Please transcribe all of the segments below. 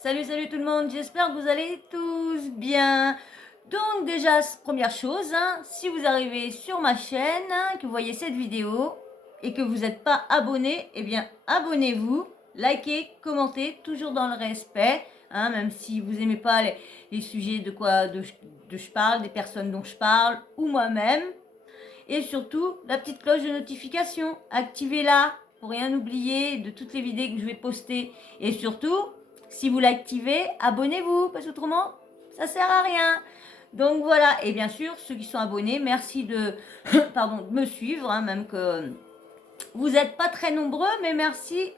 Salut, salut tout le monde, j'espère que vous allez tous bien. Donc déjà, première chose, si vous arrivez sur ma chaîne, que vous voyez cette vidéo et que vous n'êtes pas abonné, eh bien abonnez-vous, likez, commentez, toujours dans le respect, même si vous n'aimez pas les sujets de je parle, des personnes dont je parle ou moi-même. Et surtout, la petite cloche de notification, activez-la pour rien oublier de toutes les vidéos que je vais poster. Et surtout, si vous l'activez, abonnez-vous, parce qu'autrement, ça sert à rien. Donc voilà, et bien sûr, ceux qui sont abonnés, merci de, de me suivre, même que vous n'êtes pas très nombreux, mais merci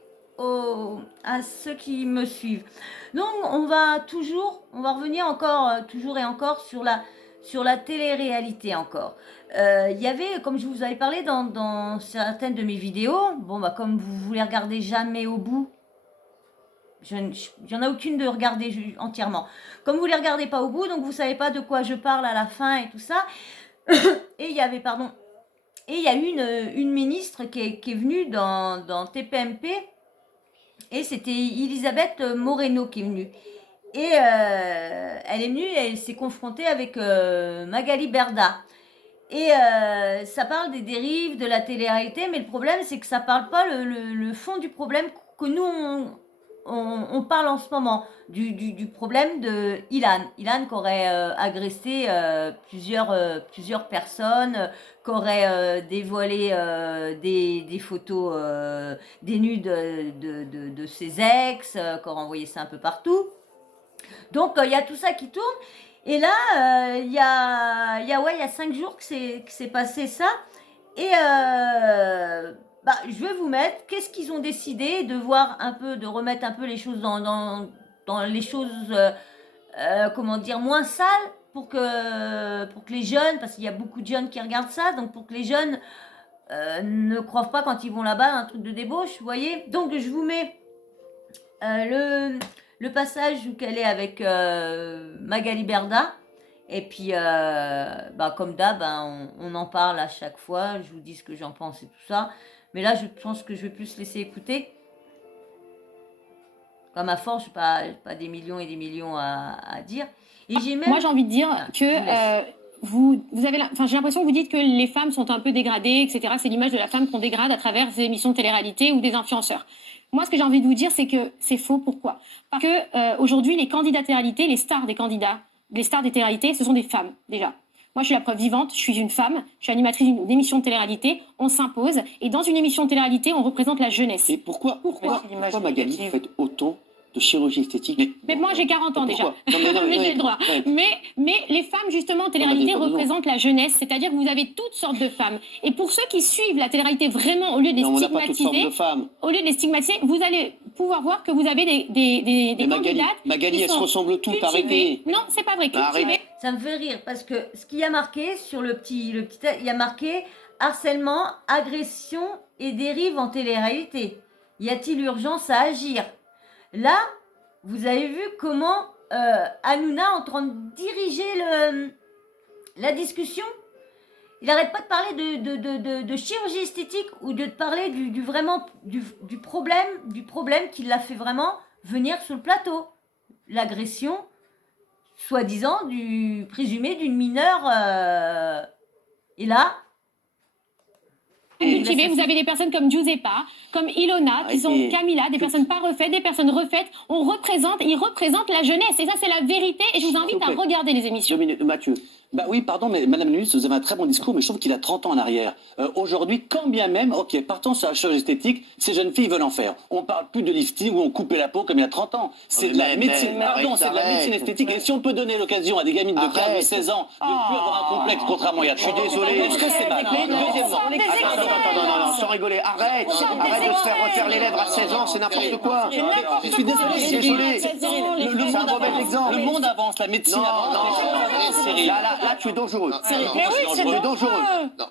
à ceux qui me suivent. Donc on va revenir encore, toujours et encore sur la télé-réalité encore. Il y avait, comme je vous avais parlé dans certaines de mes vidéos, comme vous les regardez jamais au bout, il n'y en a aucune de regarder entièrement. Comme vous ne les regardez pas au bout, donc vous ne savez pas de quoi je parle à la fin et tout ça. Et il y avait, et il y a une ministre qui est venue dans TPMP, et c'était Elisabeth Moreno qui est venue. Et elle est venue, elle s'est confrontée avec Magali Berda. Et ça parle des dérives de la télé-réalité, mais le problème, c'est que ça ne parle pas le fond du problème que nous, on parle en ce moment, du problème de Ilan. Ilan qui aurait agressé plusieurs personnes, qui aurait dévoilé des photos des nus de ses ex, qui aurait envoyé ça un peu partout. Donc, il y a tout ça qui tourne. Et là, il y a 5 jours que c'est passé ça. Et je vais vous mettre, qu'est-ce qu'ils ont décidé de voir un peu, de remettre un peu les choses dans les choses, comment dire, moins sales pour que les jeunes, parce qu'il y a beaucoup de jeunes qui regardent ça, donc pour que les jeunes ne croient pas quand ils vont là-bas un truc de débauche, vous voyez. Donc je vous mets le passage où elle est avec Magali Berda. Et puis, comme d'hab, on en parle à chaque fois. Je vous dis ce que j'en pense et tout ça. Mais là, je pense que je vais plus laisser écouter. Comme à force, je n'ai pas des millions et des millions à dire. Et moi, j'ai envie de dire que vous avez, j'ai l'impression que vous dites que les femmes sont un peu dégradées, etc. C'est l'image de la femme qu'on dégrade à travers ces émissions de télé-réalité ou des influenceurs. Moi, ce que j'ai envie de vous dire, c'est que c'est faux. Pourquoi? Parce que aujourd'hui, les candidats télé-réalité, les stars des candidats, les stars des télé-réalité, ce sont des femmes, déjà. Moi, je suis la preuve vivante, je suis une femme, je suis animatrice d'une émission de télé-réalité, on s'impose, et dans une émission de télé-réalité, on représente la jeunesse. Et pourquoi Magali, vous faites autant de chirurgie esthétique? Mais moi, j'ai 40 ans déjà. Mais j'ai le droit. Mais les femmes, justement, en télé-réalité, représentent la jeunesse. C'est-à-dire que vous avez toutes sortes de femmes. Et pour ceux qui suivent la télé-réalité vraiment, au lieu de les stigmatiser, vous allez pouvoir voir que vous avez des candidates. Magali, elles se ressemblent toutes, arrêtez. Non, c'est pas vrai. Ça me fait rire parce que ce qu'il y a marqué sur le petit, il y a marqué harcèlement, agression et dérive en télé-réalité. Y a-t-il urgence à agir? Là, vous avez vu comment Hanouna est en train de diriger la discussion. Il n'arrête pas de parler de chirurgie esthétique ou de parler du problème qui l'a fait vraiment venir sur le plateau. L'agression, soi-disant, présumée d'une mineure. Et là... Vous avez des personnes comme Giuseppa, comme Ilona, qui sont Camilla, des personnes pas refaites, des personnes refaites. Ils représentent la jeunesse. Et ça, c'est la vérité. Et je vous invite à regarder les émissions. 2 minutes, Mathieu. Oui, pardon, mais Madame la ministre, vous avez un très bon discours, mais je trouve qu'il a 30 ans en arrière. Aujourd'hui, quand bien même, partons sur la chirurgie esthétique, ces jeunes filles veulent en faire. On parle plus de lifting où on coupait la peau comme il y a 30 ans. C'est de la médecine. Pardon, c'est de la médecine esthétique. Et si on peut donner l'occasion à des gamines de 15 16 ans de ne plus avoir un complexe, contrairement à il y a 30 ans. Je suis désolé. Est-ce que c'est mal? Non, sans rigoler. Arrête de se faire refaire les lèvres à 16 ans, c'est n'importe quoi. Je suis désolé. C'est un mauvais exemple. Le monde avance, la médecine avance. Là, tu es dangereux. Tu es dangereux.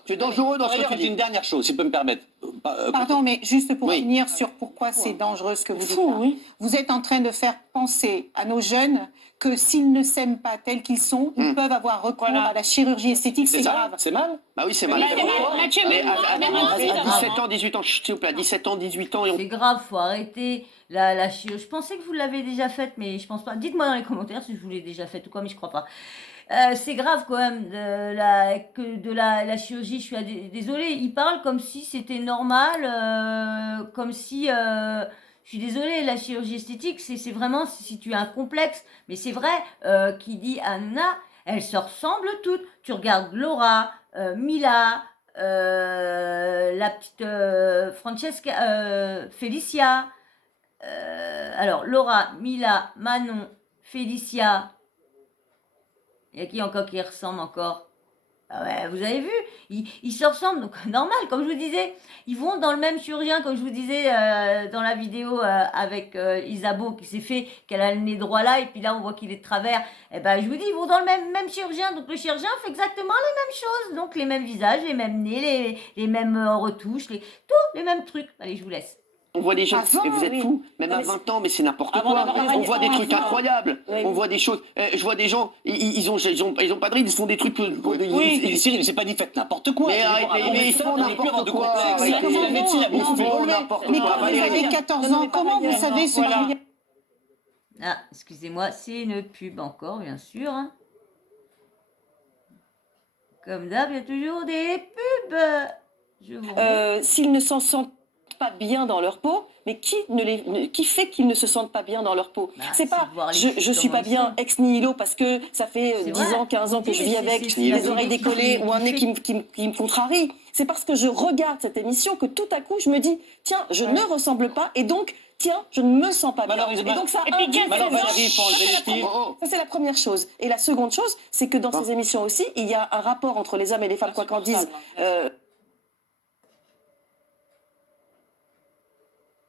Tu es dangereux dans ce que tu dis. Une dernière chose, si je peux me permettre. Pardon, mais juste pour Oui. finir sur pourquoi c'est dangereux ce que vous dites Fou, là. oui. Vous êtes en train de faire penser à nos jeunes que s'ils ne s'aiment pas tels qu'ils sont, ils peuvent avoir recours à la chirurgie esthétique, c'est ça, grave. c'est mal. Bah oui, c'est mal. Mais c'est mal. Mathieu, Mais même moi, même moi aussi, à là. 17 ans, 18 ans, s'il vous plaît, à 17 ans, 18 ans, et on... C'est grave, faut arrêter la chirurgie. Je pensais que vous l'avez déjà faite, mais je pense pas. Dites-moi dans les commentaires si je vous l'ai déjà faite ou quoi, mais je crois pas. C'est grave quand même de la chirurgie. Je suis désolée. Ils parlent comme si c'était normal, comme si. Je suis désolée, la chirurgie esthétique, c'est vraiment si tu as un complexe. Mais c'est vrai, qui dit Anna, elles se ressemblent toutes. Tu regardes Laura, Mila, la petite Francesca, Félicia. Alors, Laura, Mila, Manon, Félicia. Il y a qui encore qui ressemble encore? Ah ouais, vous avez vu, ils se ressemblent, donc normal, comme je vous disais, ils vont dans le même chirurgien, comme je vous disais dans la vidéo avec Isabeau qui s'est fait, qu'elle a le nez droit là, et puis là on voit qu'il est de travers, et ben je vous dis, ils vont dans le même chirurgien, donc le chirurgien fait exactement les mêmes choses, donc les mêmes visages, les mêmes nez, les mêmes retouches, tout, les mêmes trucs. Allez, je vous laisse. On voit des jeunes, Avant, et vous êtes oui. fous, même Non, à mais 20 ans, mais c'est n'importe Avant quoi. d'avoir On voit des trucs avant. incroyables, Oui. on voit des choses. Je vois des gens, ils ont pas de ride, ils font des trucs. Cyril, j'ai pas dit faites n'importe quoi. Mais arrêtez, mais ils font n'importe quoi. La médecine a beaucoup Ils font évolué. n'importe Mais quoi. quand vous avez 14 ans, comment vous savez ce qu'il y a? Ah, excusez-moi, c'est une pub encore, bien sûr. Comme d'hab, il y a toujours des pubs. Je vous remets. S'ils ne s'en sentent pas bien dans leur peau, mais qui fait qu'ils ne se sentent pas bien dans leur peau? Bah, C'est c'est pas de voir les je filles, suis comment pas ils bien sont. ex nihilo parce que ça fait C'est 10 vrai. ans, 15 ans que Oui, je mais vis c'est- avec, c'est la les oreilles vérité décollées ou un nez qui qui me contrarie. C'est parce que je regarde cette émission que tout à coup je me dis tiens, je ne ressemble pas et donc tiens, je ne me sens pas bien. Malheureusement. Et donc ça Et puis, induit- alors, Valérie, il faut enlever les filles. ça, c'est la première chose. Et la seconde chose, c'est que dans ces émissions aussi, il y a un rapport entre les hommes et les femmes, quoi qu'en disent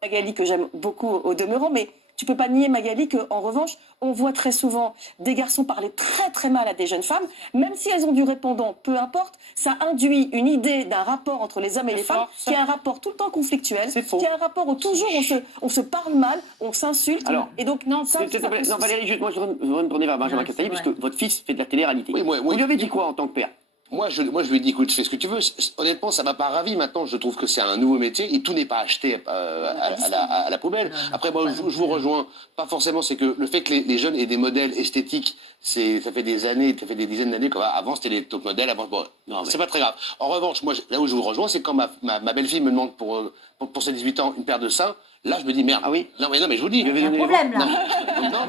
Magali, que j'aime beaucoup au demeurant, mais tu peux pas nier, Magali, qu'en revanche, on voit très souvent des garçons parler très très mal à des jeunes femmes, même si elles ont du répondant, peu importe, ça induit une idée d'un rapport entre les hommes et les femmes, qui est un rapport tout le temps conflictuel, C'est faux. qui est un rapport où toujours on se parle mal, on s'insulte, Alors, et donc non, ça, S'il te plaît, non, Valérie, juste, moi je voudrais me tourner vers Benjamin Non, c'est Catali, vrai. puisque votre fils fait de la télé-réalité. Oui, moi, Vous lui avez dit quoi en tant que père? Moi, je lui ai dit, écoute, fais ce que tu veux. Honnêtement, ça m'a pas ravi. Maintenant, je trouve que c'est un nouveau métier et tout n'est pas acheté à la poubelle. Non, Après, moi, je vous rejoins. Pas forcément, c'est que le fait que les jeunes aient des modèles esthétiques, ça fait des années, ça fait des dizaines d'années qu'avant, c'était les top modèles. Avant, bon, Non, mais- c'est pas très grave. En revanche, moi, là où je vous rejoins, c'est quand ma belle-fille me demande pour ses 18 ans une paire de seins. Là, je me dis, merde. Ah oui? Non, mais je vous dis. Il y a un problème là. Non,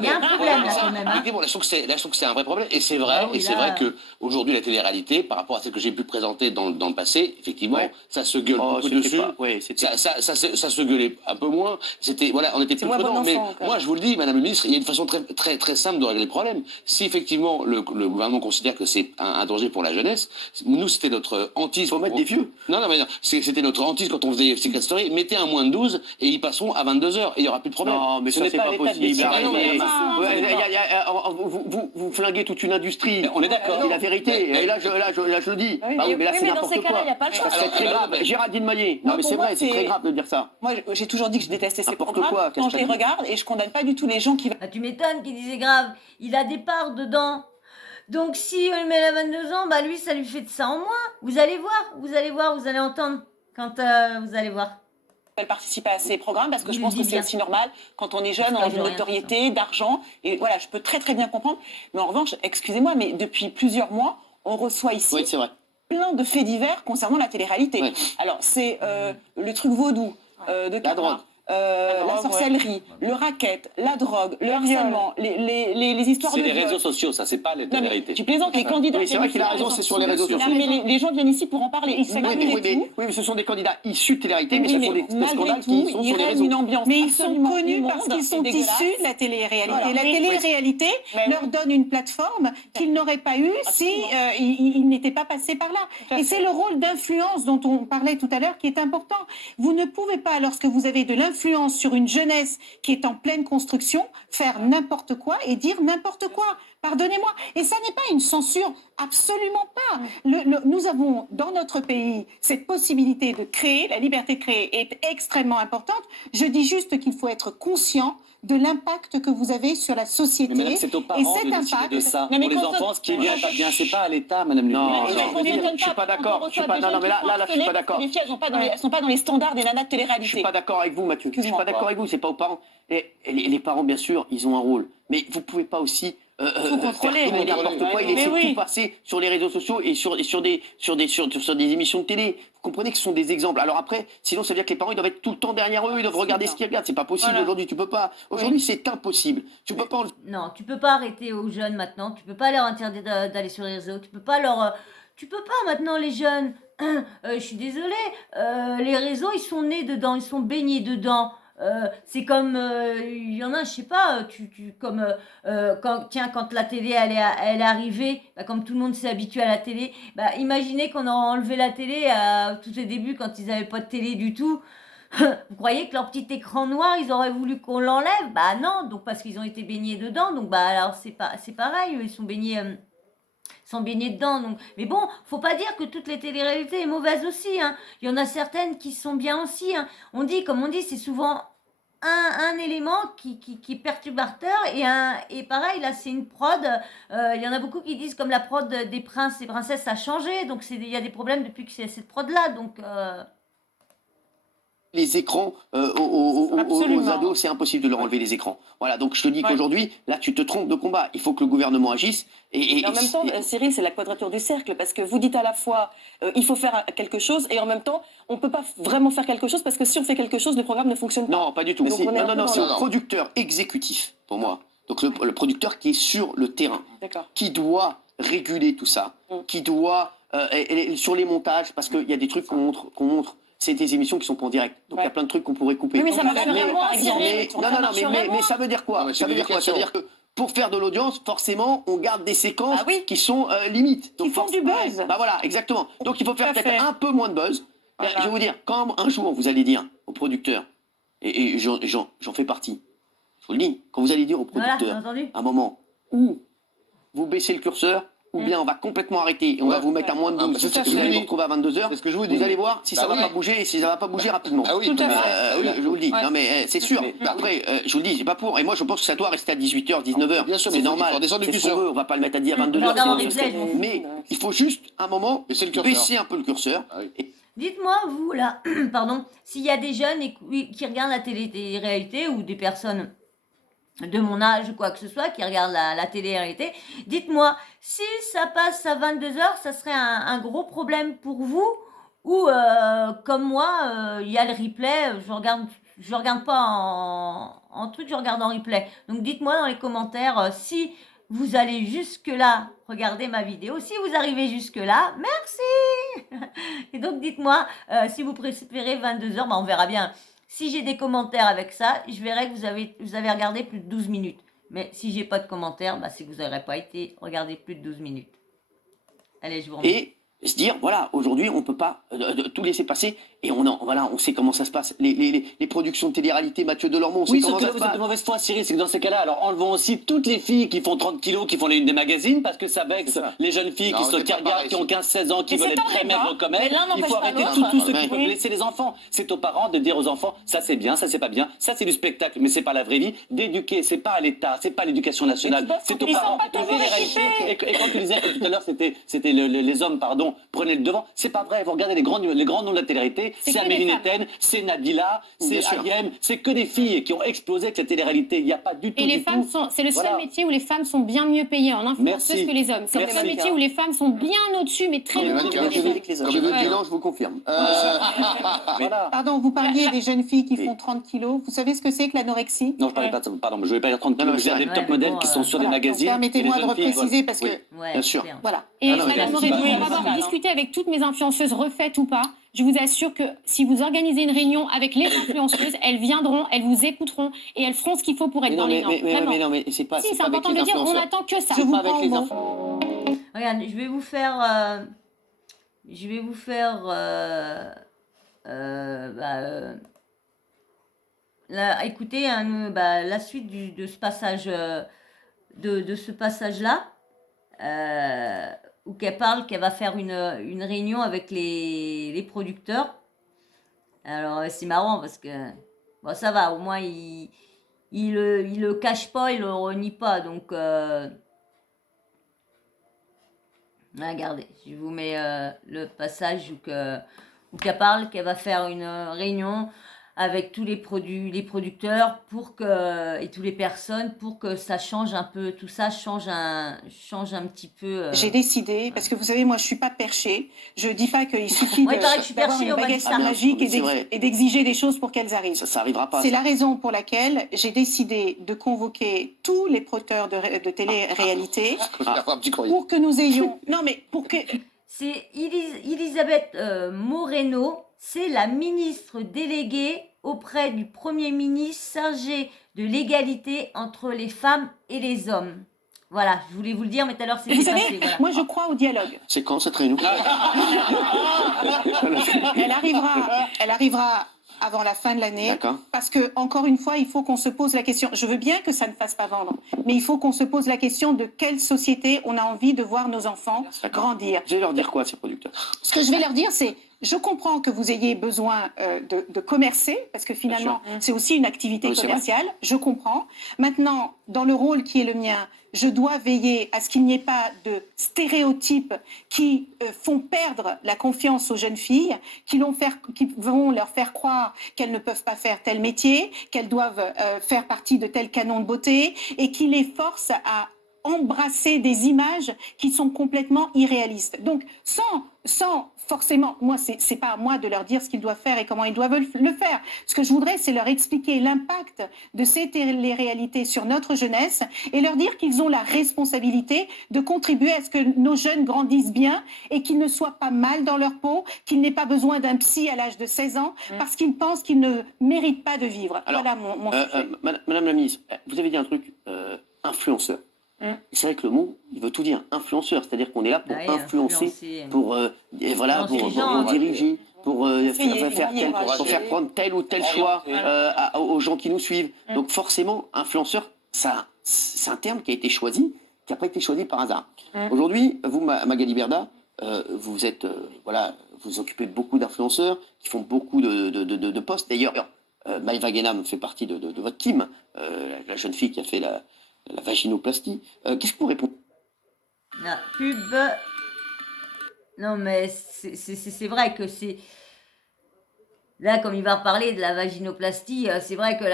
Il y a un mais- problème là quand même. Hein. Effectivement, là, je trouve que c'est un vrai problème. Et c'est vrai, Ah oui, et c'est là- vrai que aujourd'hui, la télé-réalité, par rapport à ce que j'ai pu présenter dans le passé, effectivement, Ouais. ça se gueule Oh, beaucoup c'était dessus. pas- ouais, c'était- Ça se gueulait un peu moins. C'était, voilà, on était plus moins bon prudents. Mais enfant, quoi. moi, je vous le dis, Madame le ministre, il y a une façon très simple de régler le problème. Si effectivement le gouvernement considère que c'est un danger pour la jeunesse, nous, c'était notre hantise. Faut mettre des vieux. Non, mais non, c'était notre hantise quand on faisait Secret Story. Mettez un moins de 12 et ils passeront à 22h et il n'y aura plus de problème. Non, mais Ce ça, n'est c'est pas pas l'état de possible. métier. Arrêtez. Non, mais- Vous flinguez toute une industrie. On est d'accord. C'est la vérité. Mais- Et là, je le dis. Oui, Bah oui, mais là, oui, c'est mais dans n'importe ces quoi. cas-là, il n'y a pas le choix. C'est très grave. Géraldine Maillet. Non, Non, mais pour c'est moi, vrai, c'est c'est- très grave de dire ça. Moi, j'ai toujours dit que je détestais ces N'importe programmes quoi, quand qu'est-ce je les que t'as dit regarde et je condamne pas du tout les gens qui Ah, tu m'étonnes qu'il disait grave. Il a des parts dedans. Donc si on le met à 22 ans, bah lui ça lui fait de ça en moins. Vous allez voir, vous allez entendre quand vous allez voir. veulent participer à ces programmes parce que je Il pense le que dit c'est bien. aussi normal quand on est jeune, on a Parce que une rien, notoriété, d'argent. Et voilà, je peux très très bien comprendre. Mais en revanche, excusez-moi, mais depuis plusieurs mois, on reçoit ici Oui, c'est vrai. plein de faits divers concernant la télé-réalité. Ouais. Alors, c'est le truc vaudou de Cara, drogue. la sorcellerie, le racket, la drogue, le harcèlement, les histoires C'est de les viol. réseaux sociaux, ça, c'est pas les Non, mais télé-réalités. tu plaisantes, les candidats. Oui, c'est vrai qu'il a raison, c'est sur les réseaux Non, sociaux. mais les gens viennent ici pour en parler. Ils Oui, mais ce sont des candidats issus de télé-réalité, mais Oui, ce mais sont des malgré scandales tout, qui sont il sur les règne réseaux. une ambiance Mais ils sont absolument connus immonde parce qu'ils sont et dégueulasse. issus de la télé-réalité. Voilà. La Mais- télé-réalité leur donne une plateforme qu'ils n'auraient pas eue si ils n'étaient pas passés par là. Et c'est le rôle d'influence dont on parlait tout à l'heure qui est important. Vous ne pouvez pas, lorsque vous avez de l'influence influence sur une jeunesse qui est en pleine construction, faire n'importe quoi et dire n'importe quoi. Pardonnez-moi. Et ça n'est pas une censure, absolument pas. Nous avons dans notre pays cette possibilité de créer, la liberté de créer est extrêmement importante. Je dis juste qu'il faut être conscient de l'impact que vous avez sur la société. Mais madame, c'est aux parents de décider de ça. Pour les enfants, ce qui est bien, pas bien, c'est pas à l'État, madame Nunes. Non, je suis pas d'accord. Je suis pas, non, mais là, je suis pas d'accord. Les filles, elles sont pas dans les standards des nanas de Je télé-réalité. suis pas d'accord avec vous, Mathieu. Je suis pas d'accord avec vous. C'est pas aux parents. Et les parents, bien sûr, ils ont un rôle. Mais vous pouvez pas aussi contrôler, faire tout et n'importe quoi et laisser Mais oui. tout passer sur les réseaux sociaux et sur des émissions de télé. Vous comprenez que ce sont des exemples. Alors après, sinon, ça veut dire que les parents, ils doivent être tout le temps derrière eux, ils doivent regarder ce qu'ils regardent. C'est pas possible. Voilà. Aujourd'hui, tu peux pas. Aujourd'hui, c'est impossible. Tu peux pas. Non, tu peux pas arrêter aux jeunes maintenant. Tu peux pas leur interdire d'aller sur les réseaux. Tu peux pas leur. Tu peux pas maintenant les jeunes. Je suis désolée. Les réseaux, ils sont nés dedans, ils sont baignés dedans. C'est comme il y en a, je sais pas, comme quand la télé elle est arrivée, bah, comme tout le monde s'est habitué à la télé, bah, imaginez qu'on a enlevé la télé à tous les débuts quand ils avaient pas de télé du tout. Vous croyez que leur petit écran noir, ils auraient voulu qu'on l'enlève? Bah non, donc parce qu'ils ont été baignés dedans, donc bah alors c'est pareil, ils sont baignés dedans. Donc. Mais bon, faut pas dire que toutes les téléréalités sont mauvaises aussi. Hein. Il y en a certaines qui sont bien aussi. Hein. Comme on dit, c'est souvent un élément qui est perturbateur et pareil, là, c'est une prod. Il y en a beaucoup qui disent comme la prod des princes et princesses a changé. Donc, il y a des problèmes depuis que c'est cette prod-là. Donc... Les écrans aux ados, c'est impossible de leur enlever les écrans. Voilà, donc je te dis qu'aujourd'hui, là, tu te trompes de combat. Il faut que le gouvernement agisse. Et en même temps, Cyril, c'est la quadrature du cercle, parce que vous dites à la fois, il faut faire quelque chose, et en même temps, on ne peut pas vraiment faire quelque chose, parce que si on fait quelque chose, le programme ne fonctionne pas. Non, pas du tout. Donc, Non, c'est le producteur exécutif, pour moi. Donc le producteur qui est sur le terrain, qui doit réguler tout ça, qui doit, sur les montages, parce qu'il y a des trucs qu'on montre. C'est des émissions qui sont pas en direct. Donc il y a plein de trucs qu'on pourrait couper. Oui, mais ça marcherait moins, Cyril. Mais ça veut dire quoi? Ça veut dire quoi? Ça veut dire que pour faire de l'audience, forcément, on garde des séquences qui sont limites. Donc, qui font du buzz. Bah voilà, exactement. Donc il faut faire peut-être un peu moins de buzz. Voilà. Je vais vous dire, quand un jour vous allez dire au producteur, et j'en fais partie, je vous le dis, quand vous allez dire au producteur, un moment où vous baissez le curseur, ou bien on va complètement arrêter et on va vous mettre à moins de 12. Vous allez vous retrouver à 22h. C'est ce que je vous dis. Vous allez voir si ça va pas bouger et si ça va pas bouger rapidement. Ah oui, tout à fait. Oui, je vous le dis. Non mais c'est sûr. Après, je vous le dis, c'est pas pour. Et moi, je pense que ça doit rester à 18h, 19h. Bien sûr, c'est normal. C'est ce qu'on veut. On va pas le mettre à 22h. Mais il faut juste un moment baisser un peu le curseur. Dites-moi, vous, là, pardon, s'il y a des jeunes qui regardent la télé-réalité ou des personnes de mon âge ou quoi que ce soit qui regardent la télé-réalité, dites-moi, si ça passe à 22h, ça serait un gros problème pour vous ou comme moi, il y a le replay, je regarde pas en truc, je regarde en replay. Donc dites-moi dans les commentaires si vous allez jusque-là regarder ma vidéo. Si vous arrivez jusque-là, merci. Et donc dites-moi si vous préférez 22h, bah, on verra bien. Si j'ai des commentaires avec ça, je verrai que vous avez regardé plus de 12 minutes. Mais si j'ai pas de commentaires, bah, c'est que vous n'aurez pas été regarder plus de 12 minutes. Allez, je vous remercie. Et se dire, voilà, aujourd'hui, on ne peut pas tout laisser passer. Et on sait comment ça se passe. Les productions de télé-réalité, Mathieu Delormeau, on sait comment ça se passe. Vous êtes de mauvaise foi, Cyril, c'est que dans ces cas-là, alors enlevons aussi toutes les filles qui font 30 kilos, qui font les unes des magazines, parce que ça vexe les jeunes filles qui regardent, qui ont 15-16 ans, qui veulent être très maigres comme elles. Il faut arrêter tout ce qui peut blesser les enfants. C'est aux parents de dire aux enfants, ça c'est bien, ça c'est pas bien, ça c'est du spectacle, mais c'est pas la vraie vie. D'éduquer, c'est pas à l'État, c'est pas à l'éducation nationale, c'est aux parents de télé-réalité. Et quand tu disais que tout à l'heure, c'était les hommes, pardon, prenaient le devant, c'est pas vrai. Vous regardez les grands noms de la télé-réalité, c'est Amélie Netten, c'est Nabila, c'est Ayem, c'est que des filles qui ont explosé avec la télé-réalité. Il n'y a pas du tout. Et les femmes c'est le seul métier où les femmes sont bien mieux payées en influenceuse que les hommes. C'est le seul métier où les femmes sont bien au-dessus, mais très bien au-dessus que les hommes. J'ai vu le bilan, je vous confirme. Pardon, vous parliez des jeunes filles qui font 30 kilos. Vous savez ce que c'est que l'anorexie? Non, je parlais pas de ça. Pardon, je ne voulais pas dire 30 kilos. Je veux dire des top modèles qui sont sur des magazines. Permettez-moi de repréciser parce que. Bien sûr. Voilà. Et Madame Moretti, on va avoir discuté avec toutes mes influenceuses refaites ou pas. Je vous assure que si vous organisez une réunion avec les influenceuses, elles viendront, elles vous écouteront et elles feront ce qu'il faut pour être dans les normes. Mais non, mais c'est pas. Si, c'est important de le dire, on n'attend que ça. Je vous avec prends au les mot. Regarde, je vais vous faire là, écoutez la suite de ce passage, de ce passage-là, où qu'elle parle qu'elle va faire une réunion avec les producteurs. Alors, c'est marrant parce que, bon, ça va, au moins, il le cache pas, il le renie pas, donc... Regardez, je vous mets le passage où qu'elle parle qu'elle va faire une réunion avec tous les producteurs et toutes les personnes pour que ça change un peu, tout ça change un petit peu. J'ai décidé, parce que vous savez, moi je suis pas perchée, je dis pas qu'il suffit d'avoir une baguette magique et d'exiger des choses pour qu'elles arrivent. Ça arrivera pas. C'est la raison pour laquelle j'ai décidé de convoquer tous les producteurs de télé-réalité pour que nous ayons... Non mais pour que... C'est Elisabeth Moreno, c'est la ministre déléguée auprès du Premier ministre chargée de l'égalité entre les femmes et les hommes. Voilà, je voulais vous le dire, mais tout à l'heure c'est passé. Voilà. Moi je crois au dialogue. C'est quand cette réunion? Elle arrivera avant la fin de l'année, parce que encore une fois, il faut qu'on se pose la question. Je veux bien que ça ne fasse pas vendre, mais il faut qu'on se pose la question de quelle société on a envie de voir nos enfants grandir. Vous allez leur dire quoi, ces producteurs? Ce que je vais leur dire, c'est je comprends que vous ayez besoin de commercer, parce que finalement, c'est aussi une activité commerciale. Je comprends. Maintenant, dans le rôle qui est le mien, je dois veiller à ce qu'il n'y ait pas de stéréotypes qui font perdre la confiance aux jeunes filles, qui vont leur faire croire qu'elles ne peuvent pas faire tel métier, qu'elles doivent faire partie de tel canon de beauté, et qui les forcent à embrasser des images qui sont complètement irréalistes. Donc, sans forcément, moi, c'est pas à moi de leur dire ce qu'ils doivent faire et comment ils doivent le faire. Ce que je voudrais, c'est leur expliquer l'impact de ces téléréalités sur notre jeunesse et leur dire qu'ils ont la responsabilité de contribuer à ce que nos jeunes grandissent bien et qu'ils ne soient pas mal dans leur peau, qu'ils n'aient pas besoin d'un psy à l'âge de 16 ans parce qu'ils pensent qu'ils ne méritent pas de vivre. Alors, voilà mon Madame la ministre, vous avez dit un truc, influenceur. C'est vrai que le mot, il veut tout dire. Influenceur, c'est-à-dire qu'on est là pour influencer, pour diriger, pour faire prendre tel ou tel choix aux gens qui nous suivent. Donc forcément, influenceur, c'est un terme qui a été choisi, qui n'a pas été choisi par hasard. Aujourd'hui, vous, Magali Berda, vous êtes, vous occupez beaucoup d'influenceurs qui font beaucoup de posts. D'ailleurs, Maëva Guénam fait partie de votre team, la jeune fille qui a fait la vaginoplastie. Qu'est-ce que vous répondez? La pub. Non, mais c'est vrai que c'est... Là, comme il va reparler de la vaginoplastie, c'est vrai que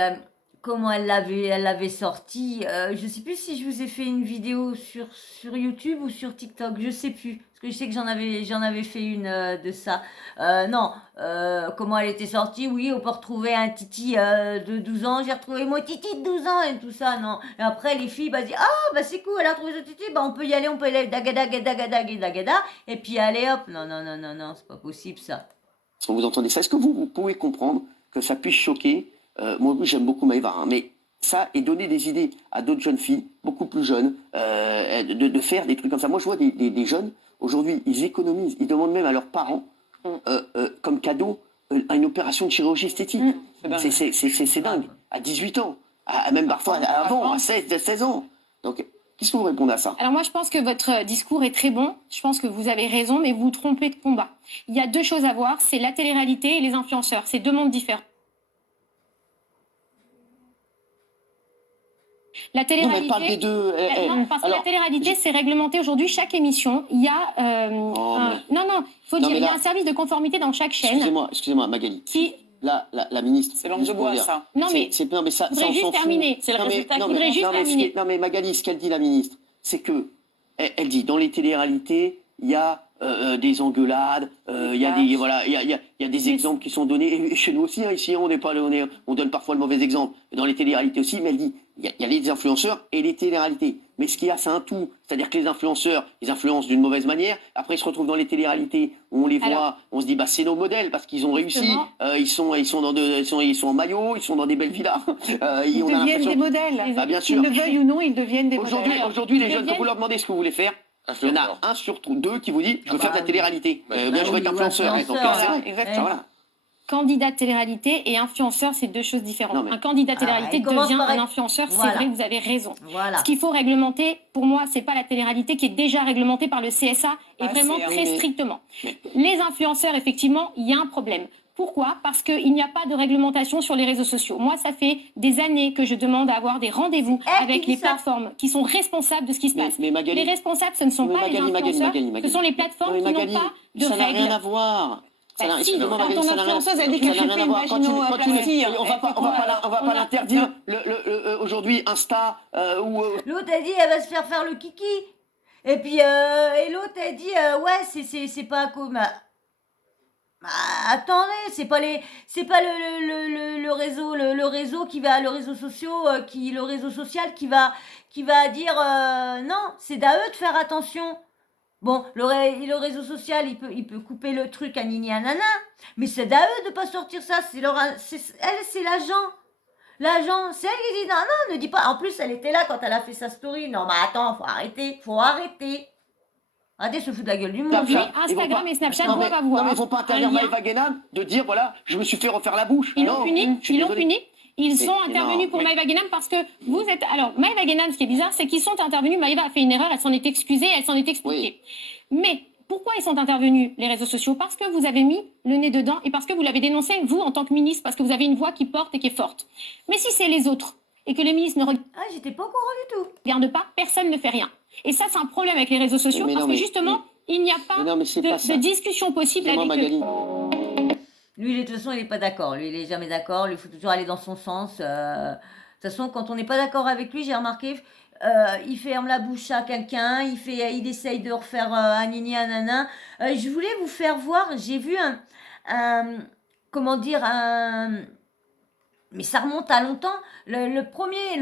comment elle l'avait sorti. Je sais plus si je vous ai fait une vidéo sur YouTube ou sur TikTok, je sais plus. Parce que je sais que j'en avais fait une de ça. Non, comment elle était sortie, oui, on peut retrouver un titi de 12 ans, j'ai retrouvé mon titi de 12 ans et tout ça, non. Et après, les filles, disent, ah, bah c'est cool, elle a retrouvé ce titi, bah on peut y aller, dagada, et puis allez hop. Non, c'est pas possible ça. Est-ce que vous entendez ça? Est-ce que vous pouvez comprendre que ça puisse choquer? Moi, j'aime beaucoup Maëva, mais ça, et donner des idées à d'autres jeunes filles, beaucoup plus jeunes, de faire des trucs comme ça. Moi, je vois des jeunes, aujourd'hui, ils économisent, ils demandent même à leurs parents, comme cadeau, une opération de chirurgie esthétique. C'est dingue. À 18 ans, même parfois avant, à 16 ans. Donc, qu'est-ce que vous répondez à ça? Alors moi, je pense que votre discours est très bon. Je pense que vous avez raison, mais vous vous trompez de combat. Il y a deux choses à voir, c'est la télé-réalité et les influenceurs. C'est deux mondes différents. La télé-réalité, non, mais parle des deux. Non, parce que la télé-réalité, c'est réglementé aujourd'hui. Chaque émission, il y a... il faut dire, il y a un service de conformité dans chaque chaîne. Excusez-moi, Magali. Qui... La ministre... C'est langue de bois, ça. Non, mais... ça, je voudrais juste terminer. C'est le résultat. Je voudrais juste terminer. Non, mais Magali, ce qu'elle dit, la ministre, c'est que... Elle dit, dans les télé-réalités, il y a des engueulades, il y a des exemples qui sont donnés. Et chez nous aussi, ici, on donne parfois le mauvais exemple. Dans les télé-réalités aussi, mais elle dit, il y a les influenceurs et les télé-réalités. Mais ce qu'il y a, c'est un tout. C'est-à-dire que les influenceurs, ils influencent d'une mauvaise manière. Après, ils se retrouvent dans les télé-réalités où on les voit, on se dit, c'est nos modèles parce qu'ils ont réussi. Ils sont en maillot, ils sont dans des belles villas. Ils deviennent des modèles. Bien sûr. Qu'ils le veuillent ou non, ils deviennent des modèles. Aujourd'hui, les jeunes, quand vous leur demandez ce que vous voulez faire, il y en a un sur deux qui vous dit, je veux faire de la télé-réalité. Je veux être influenceur. Exactement. candidat de télé-réalité et influenceur, c'est deux choses différentes. Non, mais- Un candidat de télé-réalité il commence devient par un être- influenceur, Voilà. c'est vrai, vous avez raison. Voilà. Ce qu'il faut réglementer, pour moi, c'est pas la télé-réalité qui est déjà réglementée par le CSA et Ah, vraiment c'est- très mais- strictement. Les influenceurs, effectivement, il y a un problème. Pourquoi? Parce qu'il n'y a pas de réglementation sur les réseaux sociaux. Moi, ça fait des années que je demande à avoir des rendez-vous C'est elle qui avec dit les ça. plateformes qui sont responsables de ce qui se passe. Mais Magali- Les responsables, ce ne sont Mais pas les influenceurs, ce sont les plateformes Non, mais qui Magali, n'ont pas de ça n'a rien règles. à voir. Ça Bah n'a- si, excuse-moi, quand Magali, ton ça n'a rien- influenceuse, elle dit ça qu'elle n'a fait rien à voir. Quand tu- vaginoplastie, on va pas On a- l'interdire. Aujourd'hui, Insta ou L'autre a dit elle va se faire le kiki. Et puis et l'autre a dit ouais c'est pas comme attendez, c'est pas le réseau qui va le réseau social qui va dire non, c'est à eux de faire attention. Bon, le réseau social, il peut couper le truc à Nini à Nana, mais c'est à eux de pas sortir ça, c'est l'agent. L'agent, c'est elle qui dit non, ne dis pas. En plus, elle était là quand elle a fait sa story. Non, mais attends, faut arrêter. Arrêtez de se foutre de la gueule du monde. Mais Snapchat. Ils vont Instagram pas- et Snapchat Non, doivent mais- avoir Non, mais ils vont pas interdire un lien. Maëva Guénam de dire voilà, je me suis fait refaire la bouche. Ils Non, l'ont puni, je suis ils l'ont désolé. puni. Ils Mais- sont mais intervenus non, pour mais- Maëva Guénam parce que vous êtes... Alors, Maëva Guénam, ce qui est bizarre, c'est qu'ils sont intervenus. Maëva a fait une erreur, elle s'en est excusée, elle s'en est expliquée. Mais pourquoi ils sont intervenus, les réseaux sociaux? Parce que vous avez mis le nez dedans et parce que vous l'avez dénoncé, vous, en tant que ministre, parce que vous avez une voix qui porte et qui est forte. Mais si c'est les autres et que les ministres ne Ah, j'étais pas au courant du tout. regardent pas, personne ne fait rien. Et ça, c'est un problème avec les réseaux sociaux Mais non, parce que mais- justement, il n'y a pas Mais non, mais c'est pas ça. de discussion possible Excuse-moi, avec eux. Magali. Lui, de toute façon, il est pas d'accord. Lui, il est jamais d'accord. Lui, il faut toujours aller dans son sens. De toute façon, quand on n'est pas d'accord avec lui, j'ai remarqué, il ferme la bouche à quelqu'un, il essaye de refaire un nini, un nana. Je voulais vous faire voir, j'ai vu mais ça remonte à longtemps. Le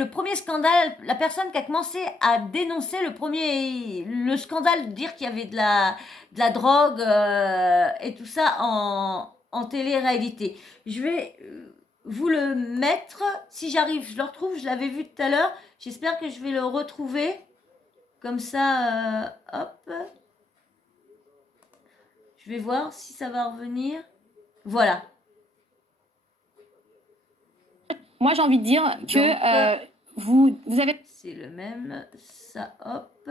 premier scandale, la personne qui a commencé à dénoncer le scandale, dire qu'il y avait de la drogue et tout ça en télé-réalité. Je vais vous le mettre. Si j'arrive, je le retrouve. Je l'avais vu tout à l'heure. J'espère que je vais le retrouver. Comme ça, hop. Je vais voir si ça va revenir. Voilà. Moi, j'ai envie de dire que vous avez... C'est le même. Ça, hop.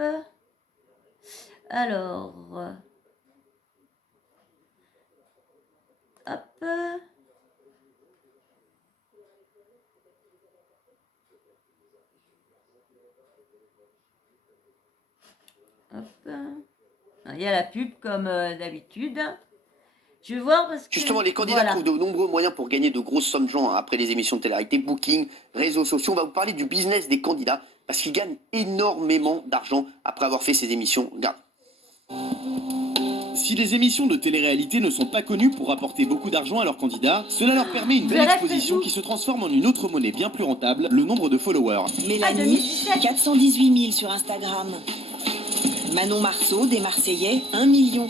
Alors. Hop. Hop. Il y a la pub comme d'habitude. Je vais voir parce que... Justement, les candidats voilà. trouvent de nombreux moyens pour gagner de grosses sommes d'argent après les émissions de télé-réalité, booking, réseaux sociaux. On va vous parler du business des candidats parce qu'ils gagnent énormément d'argent après avoir fait ces émissions. Regarde. Si les émissions de télé-réalité ne sont pas connues pour rapporter beaucoup d'argent à leurs candidats, cela leur permet une belle Verrez exposition Facebook. qui se transforme en une autre monnaie bien plus rentable, le nombre de followers. Mélanie, 2017. 418 000 sur Instagram. Manon Marceau, des Marseillais, 1 million.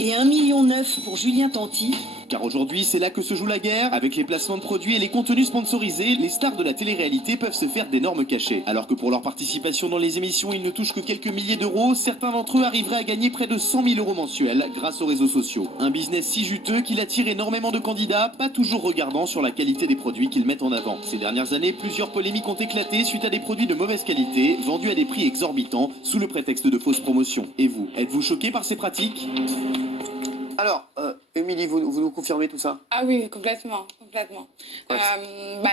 Et 1,9 million pour Julien Tanti. Car aujourd'hui, c'est là que se joue la guerre. Avec les placements de produits et les contenus sponsorisés, les stars de la télé-réalité peuvent se faire d'énormes cachets. Alors que pour leur participation dans les émissions, ils ne touchent que quelques milliers d'euros, certains d'entre eux arriveraient à gagner près de 100 000 euros mensuels grâce aux réseaux sociaux. Un business si juteux qu'il attire énormément de candidats, pas toujours regardants sur la qualité des produits qu'ils mettent en avant. Ces dernières années, plusieurs polémiques ont éclaté suite à des produits de mauvaise qualité, vendus à des prix exorbitants, sous le prétexte de fausses promotions. Et vous, êtes-vous choqué par ces pratiques ? Alors, Émilie, vous nous confirmez tout ça? Ah oui, complètement. Ouais.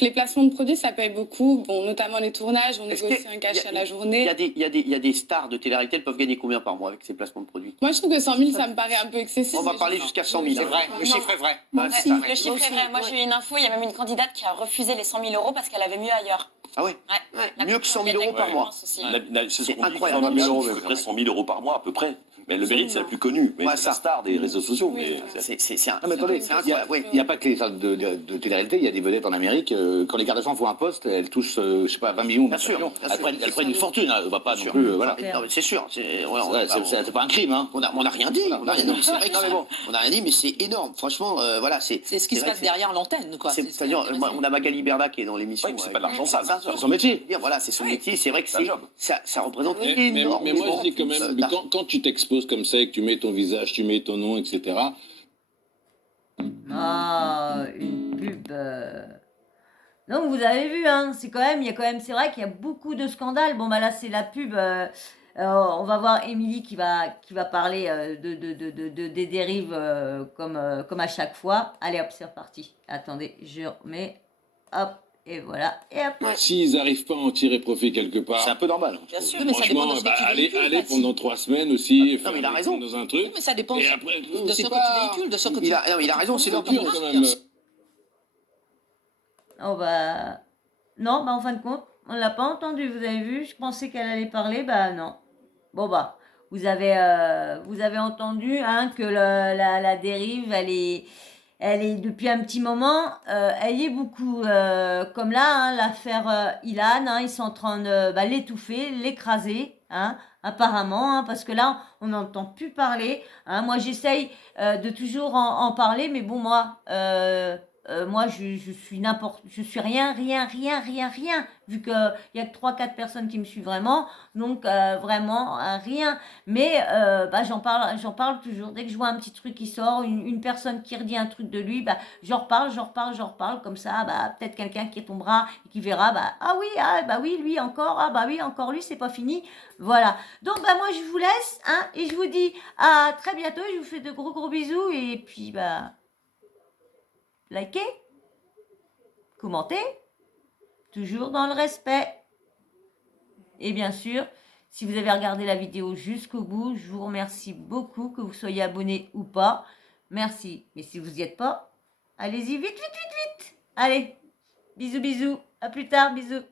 Les placements de produits, ça paye beaucoup. Bon, notamment les tournages, on Est-ce négocie que- un cachet y a- à la journée. Il y a des stars de télé-réalité, elles peuvent gagner combien par mois avec ces placements de produits? Moi, je trouve que 100 000, ça me paraît un peu excessif. On va mais parler je- jusqu'à 100 000. C'est vrai, le chiffre est vrai. Ouais, c'est Le pareil. chiffre est vrai. Moi, j'ai eu une info. Il y a même une candidate qui a refusé les 100 000 euros parce qu'elle avait mieux ailleurs. Ah ouais? Ouais. Mieux que 100 000 euros par mois. Aussi. C'est C'est incroyable. 100 000 euros, mais vrai, 100 000 euros par mois à peu près. Mais le mérite, c'est la plus connue. Mais Ouais, c'est la ça. star des réseaux sociaux. Mais C'est Non, mais attendez, c'est incroyable. Oui. il n'y a pas que les stars de télé-réalité, il y a des vedettes en Amérique. Quand les Kardashians font un poste, elles touchent, je sais pas, 20 millions, 25 sûr, millions. bien Elles sûr. prennent une fortune, hein, on va pas non sûr. plus. Voilà. Non, mais c'est sûr. C'est pas un crime, hein. On a rien dit. On a rien dit. C'est vrai que on a rien dit, mais c'est énorme. Franchement, voilà, c'est. C'est ce qui se vrai passe que derrière l'antenne, quoi. C'est-à-dire, on a Magali Berda qui est dans l'émission. Oui, mais c'est pas de l'argent sale. C'est son métier. Voilà, c'est son métier. C'est vrai que C'est un job. ça représente Mais énormément. moi, je dis quand même, quand tu t'exposes comme ça et que tu mets ton visage, tu mets ton nom, etc., Ah, une pub. Donc vous avez vu, hein, c'est vrai qu'il y a beaucoup de scandales. Bon bah là c'est la pub. On va voir Émilie qui va parler des dérives comme à chaque fois. Allez hop, c'est reparti. Attendez, je remets. Hop, et voilà. Et hop. S'ils n'arrivent pas à en tirer profit quelque part. C'est un peu normal. Bien sûr, mais ça dépend de ce que tu véhicules. Allez pendant 3 semaines aussi. Non, mais il a raison. Dans un truc. Oui, mais ça dépend Et après, de ce c'est que pas- tu véhicules, de ce que tu... Il a raison, c'est leur dur business. quand même. Oh bah. Non, bah en fin de compte, on l'a pas entendu, vous avez vu, je pensais qu'elle allait parler, bah non. Bon bah, vous avez entendu hein, que la dérive, elle est depuis un petit moment, elle y est beaucoup. Comme là, hein, l'affaire Ilan, hein, ils sont en train de l'étouffer, l'écraser, hein, apparemment, hein, parce que là, on n'entend plus parler. Hein. Moi, j'essaye de toujours en parler, mais bon, moi, je suis rien, vu qu'il y a que 3-4 personnes qui me suivent vraiment, donc vraiment rien. Mais j'en parle toujours. Dès que je vois un petit truc qui sort, une personne qui redit un truc de lui, j'en reparle, comme ça, peut-être quelqu'un qui tombera et qui verra, oui, lui encore, oui, encore lui, c'est pas fini. Voilà. Donc, moi, je vous laisse, hein, et je vous dis à très bientôt, je vous fais de gros bisous, et puis, likez, commentez, toujours dans le respect. Et bien sûr, si vous avez regardé la vidéo jusqu'au bout, je vous remercie beaucoup, que vous soyez abonné ou pas. Merci. Mais si vous n'y êtes pas, allez-y vite. Allez, bisous, à plus tard, bisous.